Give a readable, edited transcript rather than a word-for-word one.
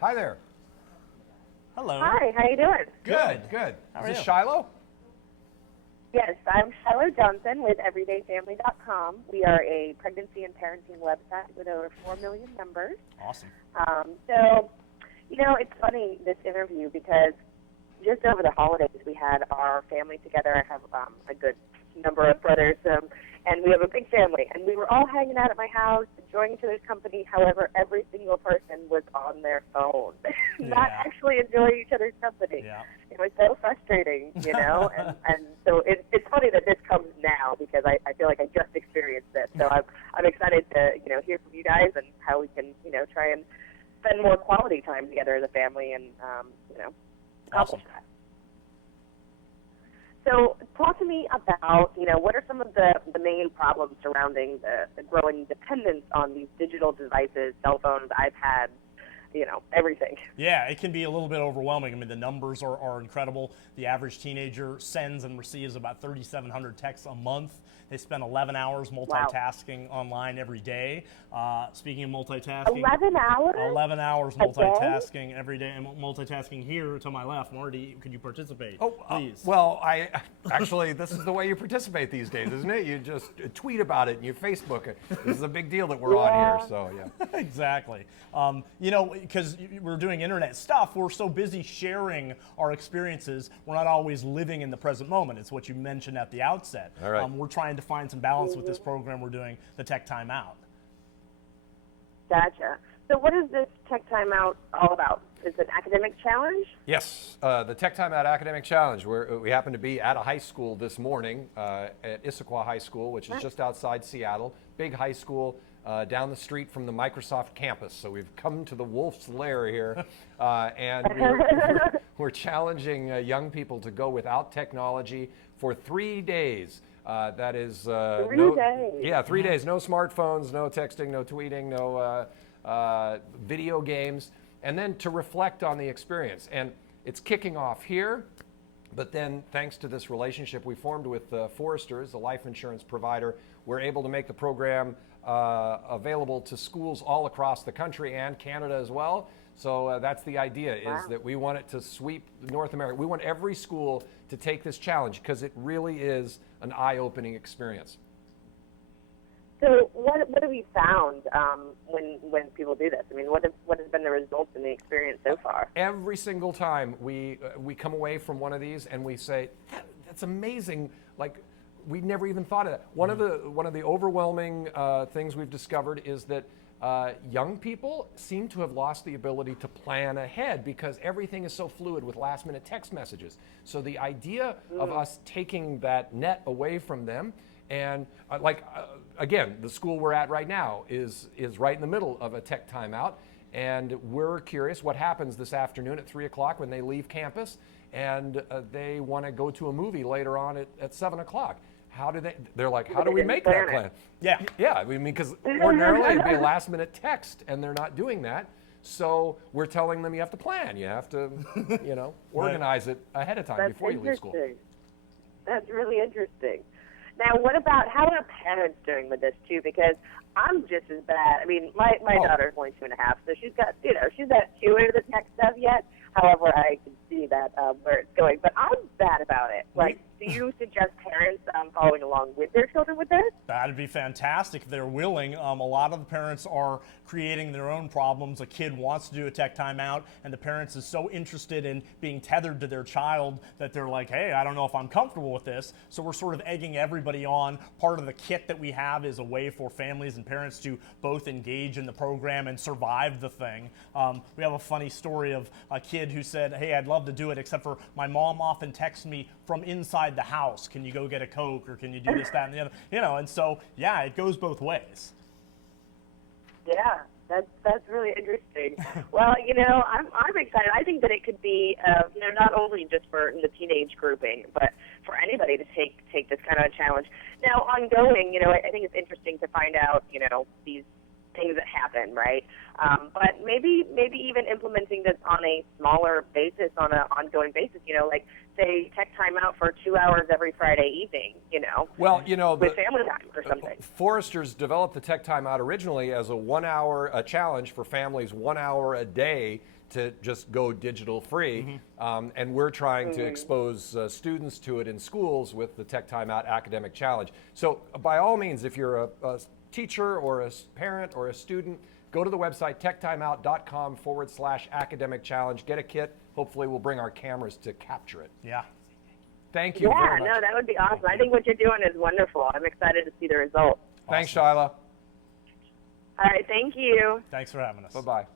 Hi there. Hello. Hi, how you doing? Good. How Is are this you? Shiloh? Yes, I'm Shiloh Johnson with EverydayFamily.com. We are a pregnancy and parenting website with over 4 million members. Awesome. So, it's funny, this interview, because just over the holidays we had our family together. I have a good number of brothers, and we have a big family. And we were all hanging out at my house, enjoying each other's company. However, every single person was on their phone, not actually enjoying each other's company. Yeah. It was so frustrating, and so it's funny that this comes now because I feel like I just experienced this. So I'm excited to, hear from you guys and how we can, try and spend more quality time together as a family and, accomplish that. So talk to me about, what are some of the main problems surrounding the growing dependence on these digital devices, cell phones, iPads, everything. Yeah, it can be a little bit overwhelming. I mean, the numbers are incredible. The average teenager sends and receives about 3,700 texts a month. They spend 11 hours multitasking online every day. Speaking of multitasking. 11 hours? 11 hours multitasking every day. And multitasking here to my left. Marty, could you participate? Oh, please. Well, actually, this is the way you participate these days, isn't it? You just tweet about it and you Facebook it. This is a big deal that we're on here, so yeah. Exactly. Because we're doing internet stuff, we're so busy sharing our experiences, we're not always living in the present moment. It's what you mentioned at the outset. All right. We're trying to find some balance with this program we're doing, the Tech Timeout. Gotcha. So what is this Tech Timeout all about? Is it an academic challenge? Yes, the Tech Timeout Academic Challenge. We happen to be at a high school this morning, at Issaquah High School, which is just outside Seattle. Big high school down the street from the Microsoft campus. So we've come to the wolf's lair here, and we're challenging young people to go without technology for 3 days. That is 3 days. Yeah, 3 days. No smartphones, no texting, no tweeting, no video games, and then to reflect on the experience. And it's kicking off here, but then thanks to this relationship we formed with Foresters, the life insurance provider, we're able to make the program available to schools all across the country and Canada as well. So that's the idea, is that we want it to sweep North America. We want every school to take this challenge because it really is an eye-opening experience. So what have you found when people do this? I mean, what has been the results in the experience so far? Every single time we come away from one of these and we say, that's amazing. Like, we never even thought of that. One of the overwhelming things we've discovered is that young people seem to have lost the ability to plan ahead because everything is so fluid with last-minute text messages. So the idea of us taking that net away from them, and again, the school we're at right now is right in the middle of a tech timeout, and we're curious what happens this afternoon at 3 o'clock when they leave campus, and they want to go to a movie later on at 7 o'clock. They're like, how do we make that plan? Yeah, I mean, because ordinarily it'd be a last minute text and they're not doing that. So we're telling them you have to plan. You have to, organize it ahead of time before you leave school. That's really interesting. Now, how are parents doing with this too? Because I'm just as bad. I mean, my daughter's only 2.5, so she's not too into the tech stuff yet. However, I can see that where it's going. But I'm bad about it. Like, do you suggest parents following along with their children with this? That'd be fantastic if they're willing. A lot of the parents are creating their own problems. A kid wants to do a tech timeout, and the parents is so interested in being tethered to their child that they're like, hey, I don't know if I'm comfortable with this. So we're sort of egging everybody on. Part of the kit that we have is a way for families and parents to both engage in the program and survive the thing. We have a funny story of a kid who said, hey, I'd love to do it, except for my mom often texts me from inside the house. Can you go get a Coke, or can you do this, that, and the other? And so, yeah, it goes both ways. Yeah, that's really interesting. Well, I'm excited. I think that it could be, not only just for the teenage grouping, but for anybody to take this kind of challenge. Now, ongoing, I think it's interesting to find out, these things that happen, right? But maybe even implementing this on a smaller basis, on an ongoing basis, like say Tech Timeout for 2 hours every Friday evening, Well, with family time or something. Forrester's developed the Tech Timeout originally as a 1 hour challenge for families, 1 hour a day to just go digital free. And we're trying to expose students to it in schools with the Tech Timeout Academic Challenge. So by all means, if you're a teacher or a parent or a student, go to the website techtimeout.com/academic challenge. Get a kit. Hopefully we'll bring our cameras to capture it. Yeah. Thank you very much. No, that would be awesome. I think what you're doing is wonderful. I'm excited to see the results. Thanks, Shiloh. All right, thank you. Thanks for having us. Bye-bye.